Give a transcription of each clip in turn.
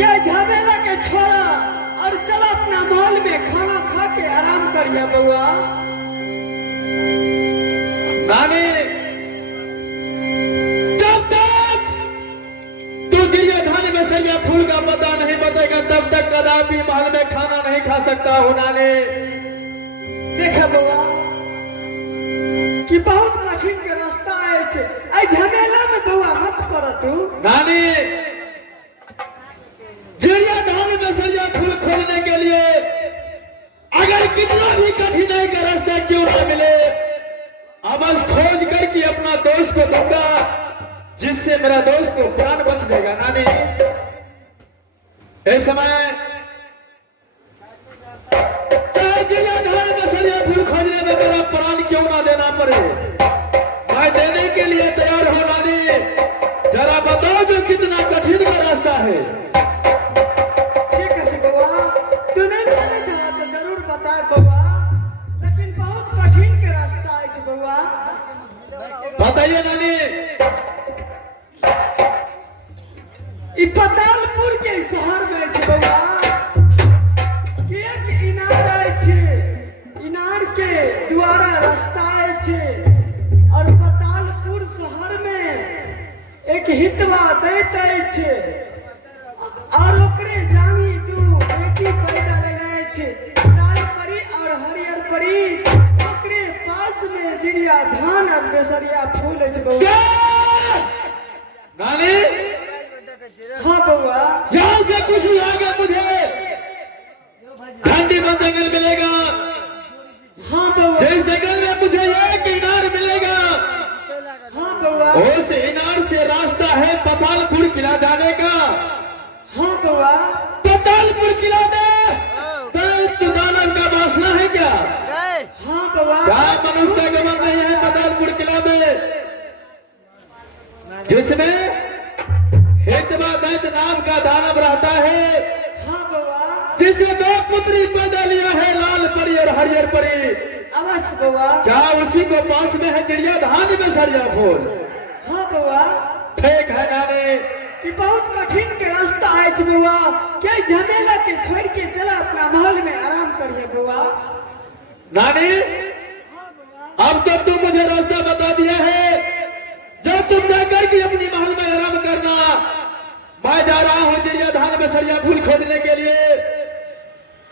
क्या झमेला के छोड़ा और चल अपना महल में खाना खा के आराम करिए बउआ। नानी जब तक तू जिरियाधान में सरिया फूल का पता नहीं बताएगा तब तक कदापि महल में खाना नहीं खा सकता हूँ नानी। देखे बउआ कि बहुत कठिन के रास्ता है, आई झमेला में बउआ मत पड़ तू। नानी जिरियाधान में सरिया फूल खोलने के लिए अगर कितना भी कठिनाई का रास्ता क्यों ना मिले अवश्य खोज करके अपना दोस्त को दूंगा जिससे मेरा दोस्त को प्राण बच जाएगा। नानी इस समय चाहे जिरियाधान में सरिया फूल खोजने में मेरा प्राण क्यों ना देना पड़े मैं देने के लिए तैयार हूं। नानी जरा बताओ जो कितना कठिन का रास्ता है। ठीक है बउआ, तू नहीं जाने चाहा तो जरूर बता बउआ, लेकिन बहुत कठिन के रास्ता है बउआ। बताइए नानी। पतालपुर के शहर में छे बउआ कि एक इनार है, इनार के द्वारा रास्ता है और पतालपुर शहर में एक हितवा दैत है और ओकरे जानी दू बेटी पैदा लेना है, लाल परी और हरियर परी। ओकरे पास में जिरियाधान और बेसरिया फूल है बउआ। नानी हाँ बउआ, यहाँ से कुछ भी आगे मुझे ठंडी बंद जंगल मिलेगा। हाँ बउआ, जिस जंगल में मुझे एक इनार मिलेगा हाँ बउआ, उस इनार से रास्ता है पतालपुर किला जाने का। हाँ बउआ, पतालपुर किला में दैत्य दानव का वासना है क्या? हाँ बउआ, क्या मनुष्य का गमन नहीं है पतालपुर किला में जिसमें हितवा दैत्य नाम का दानव रहता है। हाँ बउआ, जिसे दो पुत्री पैदा लिया है लाल परी और हरियर परी। अवश्य बउआ। क्या उसी को पास में है जिरियाधान में सरिया फूल? हाँ बउआ, ठीक है नानी कि बहुत कठिन के रास्ता है बउआ, क्या झमेला के छोड़ के चला अपना महल में आराम करिए बउआ। नानी हाँ बउआ, अब तो तुम मुझे रास्ता बता दिया है, जब तुम जाकर के अपनी महल में आराम करना। मैं जा रहा हूँ जिरियाधान में सरिया फूल खोजने के लिए।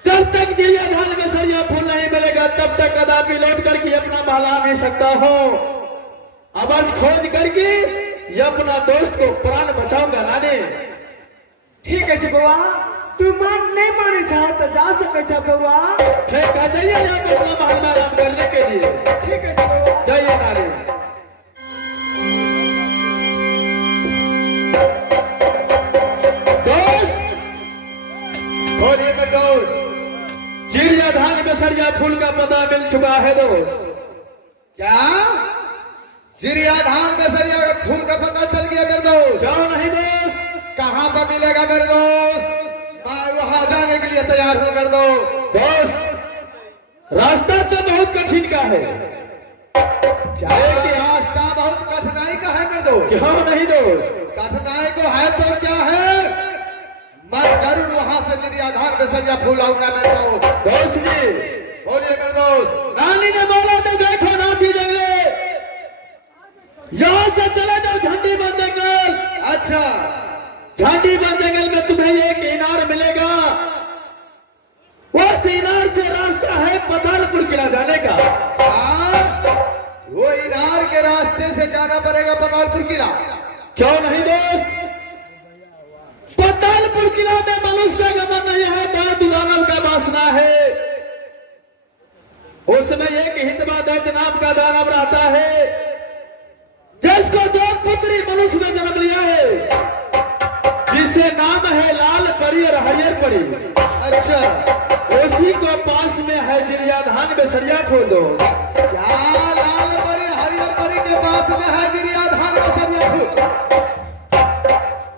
जब तक जिरियाधान में सरिया फूल नहीं मिलेगा तब तक कदापि लौट करके अपना महल आ नहीं सकता हूँ। अवश्य खोज करके ये अपना दोस्त को प्राण बचाऊंगा। नानी ठीक है बउआ, तू मान नहीं माने चाह तो जा सके बउआ। ठीक है जाइए यहाँ पे अपना महल में आराम करने के लिए। ठीक है बउआ, जाइए नानी। बोलिए मेरे दोस्त, जिरियाधान में सरिया फूल का पता मिल चुका है दोस्त। क्या जिरियाधान में सरिया फूल का पता चल गया मेरे दोस्त? जाओ नहीं दोस्त, कहाँ पर मिलेगा मेरे दोस्त? मैं वहां जाने के लिए तैयार हूँ मेरे दोस्त। दोस्त रास्ता तो बहुत कठिन का है। क्या रास्ता बहुत कठिनाई का है मेरे दोस्त? क्यों नहीं दोस्त? कठिनाई को है तो क्या है, मैं जरूर वहां से जिरियाधान में सरिया फूल आऊंगा मेरे दोस्त। दोस्त जी बोलिए मेरे दोस्त। नानी ने बोला तो देखो नाती जंगले, यहाँ से चले जाओ झंडी बन जंगल। अच्छा, झंडी बन जंगल में तुम्हें एक इनार मिलेगा, उस इनार से रास्ता है पतालपुर किला जाने का। वो इनार के रास्ते से जाना पड़ेगा पतालपुर किला? क्यों नहीं दोस्त? पतालपुर किला में मनुष्य का गमन नहीं है, दैत्य दानव का वासना है। उसमें एक हितवा दैत्य नाम का दानव रहता है जिसको दो पुत्री मनुष्य ने जन्म लिया है, जिससे नाम है लाल परी और हरियर परी। अच्छा, उसी को पास में है जिरियाधान में सरिया फूल दोस्त। क्या लाल परी हरियर परी के पास में है जिरियाधान में सरिया फूल?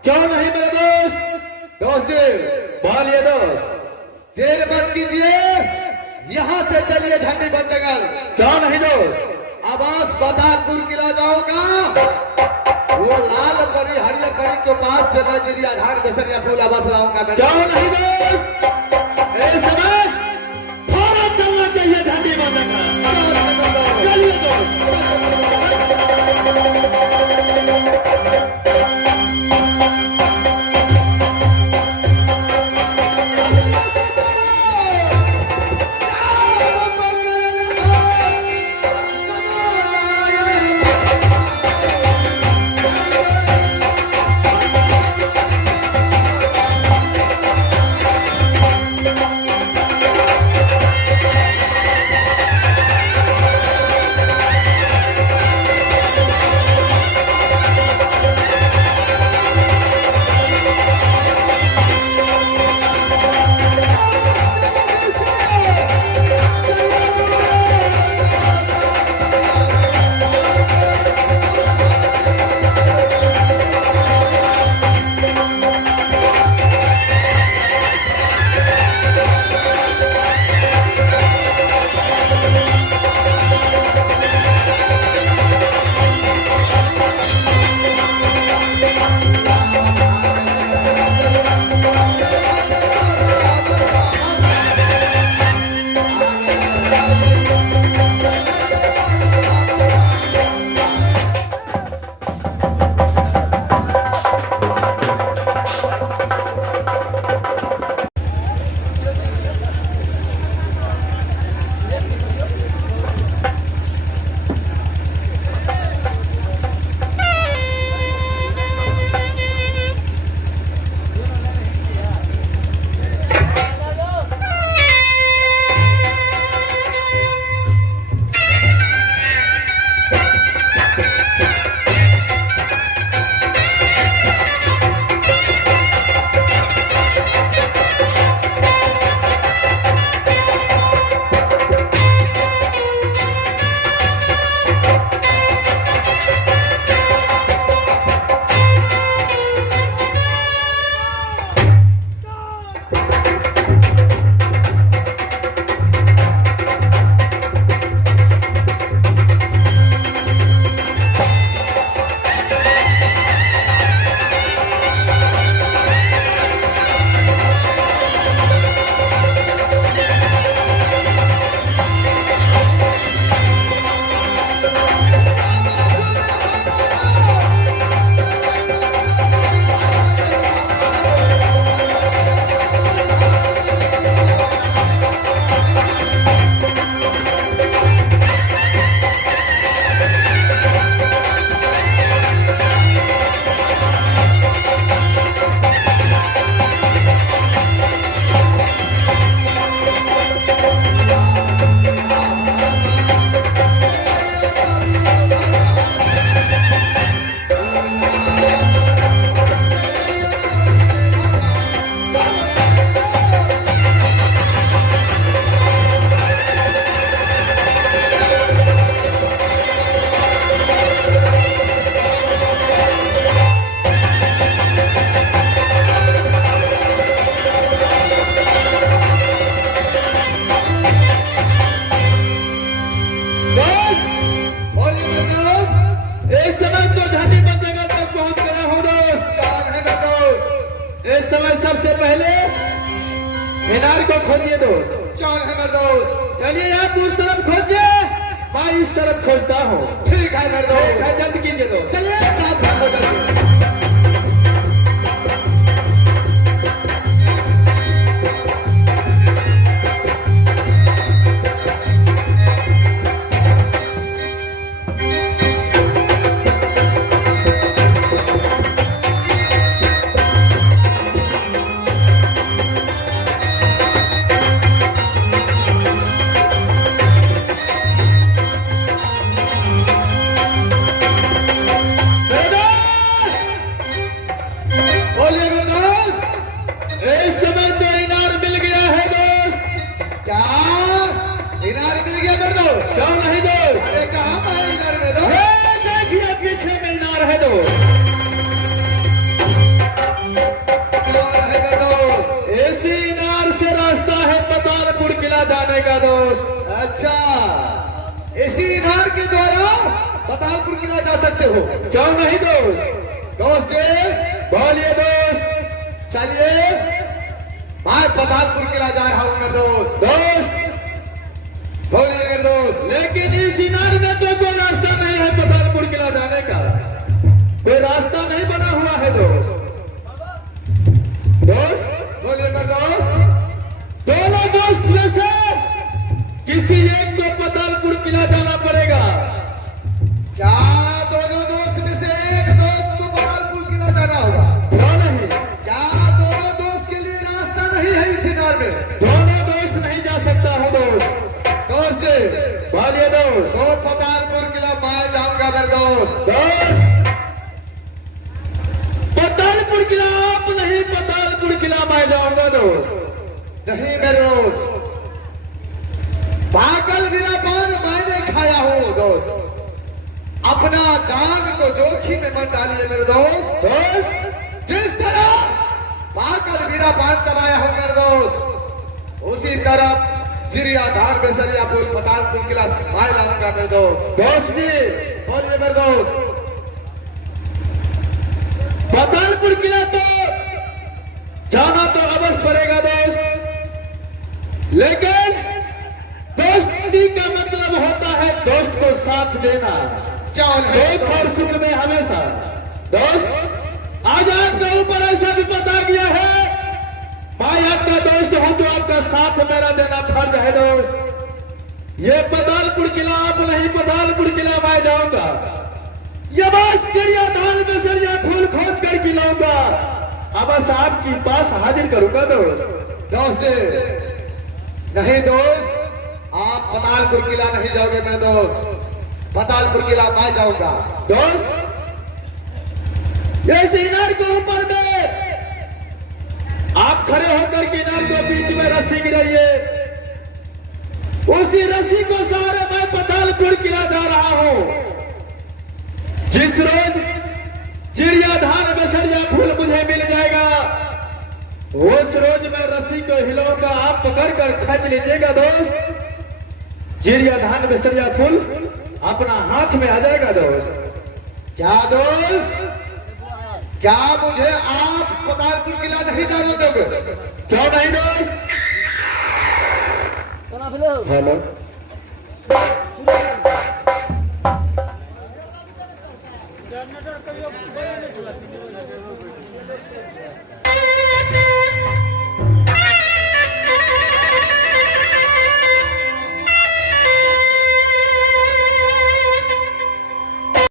क्यों नहीं मेरे दोस्त? दोस्त बोलिए दोस्त। देर मत कीजिए, यहाँ से चलिए झंडी बन जंगल। क्यों नहीं दोस्त? आवास पतालपुर किला जाऊंगा, वो लाल परी हरियर परी के पास से मैं चिड़िया घाट बेसरिया फूला बस रहा हूँ मैं। क्यों नहीं दोस्त? इस समय फौरन चलना चाहिए झंडी बंदकर। चलिए दोस्त। सबसे पहले मीनार को खोजिए दोस्त। चल है मेरे दोस्त। चलिए आप उस तरफ खोजिए, मैं इस तरफ खोजता हूँ। ठीक है मेरे दोस्त। जल्द कीजिए दोस्त। चलिए साथ में बदलिए। क्यों नहीं दोस्त? अरे कहाँ पर इनार में दोस्त? देखिए पीछे में इनार है दोस्त। कौन है मेरे दोस्त? इसी इनार से रास्ता है पतालपुर किला जाने का दोस्त। अच्छा, इसी इनार के द्वारा पतालपुर किला जा सकते हो। क्यों नहीं दोस्त? दोस्त जी बोलिए दोस्त। चलिए मैं पतालपुर किला जा रहा हूँ मेरे दोस्त। दोस्त बोलिए मेरे दोस्त। लेकिन इस इनार में तो कोई रास्ता नहीं है पतालपुर किला जाने का, कोई रास्ता नहीं बना हुआ है दोस्त। दोस्त बोलिए मेरे दोस्त। दोनों दोस्त में से किसी एक को पतालपुर किला जाना पड़ेगा। क्या दोनों दोस्त में से एक दोस्त को पतालपुर किला जाना होगा? क्यों नहीं? क्या दोनों दोस्त के लिए रास्ता नहीं है इस इनार में? दोनों दोस्त नहीं जा सकता हूँ दोस्त। दोस्त जी बोलिए दोस्त। तो पतालपुर किला मैं जाऊंगा मेरे दोस्त। दोस्त पतालपुर किला आप नहीं, पतालपुर किला मैं जाऊंगा दोस्त। नहीं मेरे दोस्त, पागल मेरा पान मैंने खाया हूँ दोस्त। अपना जान को जोखिम में मत डालिए मेरे दोस्त। दोस्त जिस तरह पागल मेरा पान चबाया हूँ मेरे दोस्त, उसी तरह जिरिया धार बेसरिया फूल पतालपुर किला मैं लाऊंगा मेरे दोस्त। दोस्त जी बोलिए मेरे दोस्त। पतालपुर किला तो जाना तो अवश्य पड़ेगा दोस्त, लेकिन दोस्ती का मतलब होता है दोस्त को साथ देना, कौन है दुख और सुख में हमेशा। दोस्त आज आपके ऊपर ऐसा विपद आ गया है, मैं आपका दोस्त हूं तो आपका साथ मेरा देना फर्ज है दोस्त। ये पतालपुर किला आप नहीं, पतालपुर किला मैं जाऊंगा। ये बस चिड़िया धान में सरिया फूल खोज कर खिलाऊंगा, अब बस आपके पास हाजिर करूंगा दोस्त। दोस्त नहीं दोस्त, आप पतालपुर किला नहीं जाओगे मेरे दोस्त। पतालपुर किला मैं जाऊंगा दोस्त ये इनार के ऊपर में आप खड़े होकर के इनार के बीच में रस्सी गिराइए, उसी रस्सी को सहारे मैं पतालपुर किला जा रहा हूं। जिस रोज चिड़िया धान बेसरिया फूल मुझे मिल जाएगा, उस रोज मैं रस्सी को हिलाऊंगा, आप पकड़ कर खींच लीजिएगा दोस्त। चिड़िया धान बेसरिया फूल अपना हाथ में आ जाएगा दोस्त। क्या दोस्त, क्या मुझे आप पतालपुर किला नहीं जाने दोगे? क्यों नहीं दोस्त? हेलो